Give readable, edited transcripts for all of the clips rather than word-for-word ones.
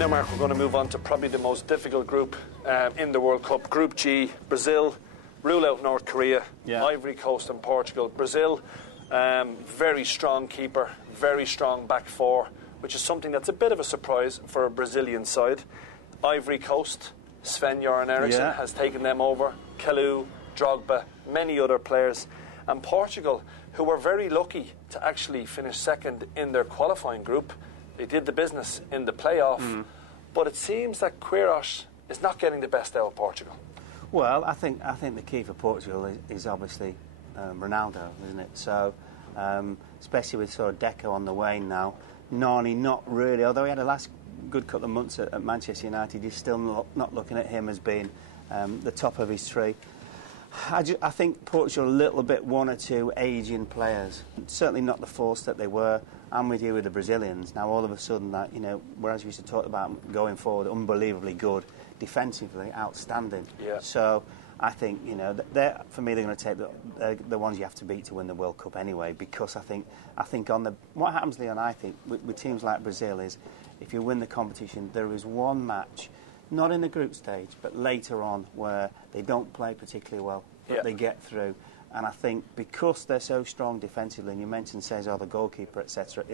Now, Mark, we're going to move on to probably the most difficult group in the World Cup. Group G, Brazil, rule out North Korea, Ivory Coast and Portugal. Brazil, very strong keeper, very strong back four, which is something that's a bit of a surprise for a Brazilian side. Ivory Coast, Sven-Göran Eriksson has taken them over. Kalou, Drogba, many other players. And Portugal, who were very lucky to actually finish second in their qualifying group. They did the business in the playoff, but it seems that Queiroz is not getting the best out of Portugal. Well, I think the key for Portugal is obviously Ronaldo, isn't it? So, especially with sort of Deco on the wane now, Nani not really, although he had a last good couple of months at Manchester United, you're still not looking at him as being the top of his tree. I think Portugal a little bit one or two ageing players. Certainly not the force that they were. I'm with you with the Brazilians. Now all of a sudden that, you know, whereas we used to talk about going forward, unbelievably good, defensively outstanding. Yeah. So I think, you know, for me they're going to take the ones you have to beat to win the World Cup anyway. Because I think on the what happens, Leon, I think with teams like Brazil is if you win the competition, there is one match. Not in the group stage, but later on, where they don't play particularly well, but they get through. And I think because they're so strong defensively, and you mentioned Cesar, the goalkeeper, etc.,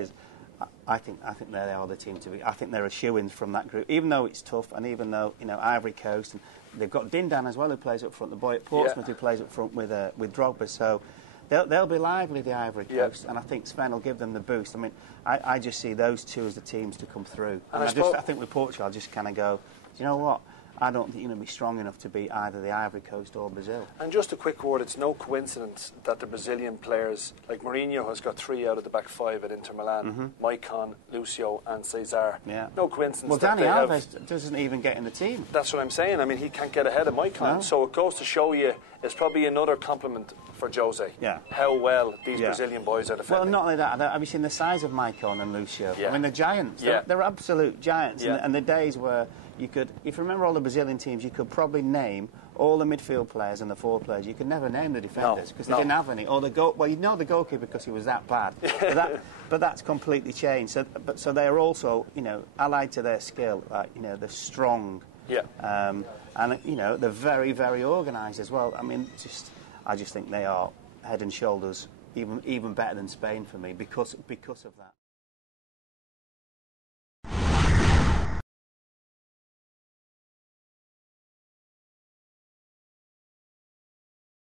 I think they are the team to beat. I think they're a shoo-ins from that group, even though it's tough, and even though, you know, Ivory Coast, and they've got Dindan as well, who plays up front, the boy at Portsmouth who plays up front with Drogba. So they'll be lively, the Ivory Coast, and I think Sven will give them the boost. I mean, I just see those two as the teams to come through. And I think with Portugal, I'll just kind of go, do you know what? I don't think you're going to be strong enough to beat either the Ivory Coast or Brazil. And just a quick word, it's no coincidence that the Brazilian players, like Mourinho has got 3 out of the back 5 at Inter Milan, Maicon, Lucio and Cesar. Yeah. No coincidence. Well, Dani Alves doesn't even get in the team. That's what I'm saying. I mean, he can't get ahead of Maicon. No. So it goes to show you, it's probably another compliment for Jose. Yeah. How well these Brazilian boys are defending. Well, not only that, have you seen the size of Maicon and Lucio? Yeah. I mean, they're giants. They're absolute giants. Yeah. And the days where you could, if you remember all the Brazilian teams, you could probably name all the midfield players and the forward players. You could never name the defenders because they didn't have any. Or well, you know the goalkeeper because he was that bad. but that's completely changed. So they're also, you know, allied to their skill, like, you know, they're strong. Yeah. And you know, they're very, very organised as well. I mean, I just think they are head and shoulders even better than Spain for me because of that.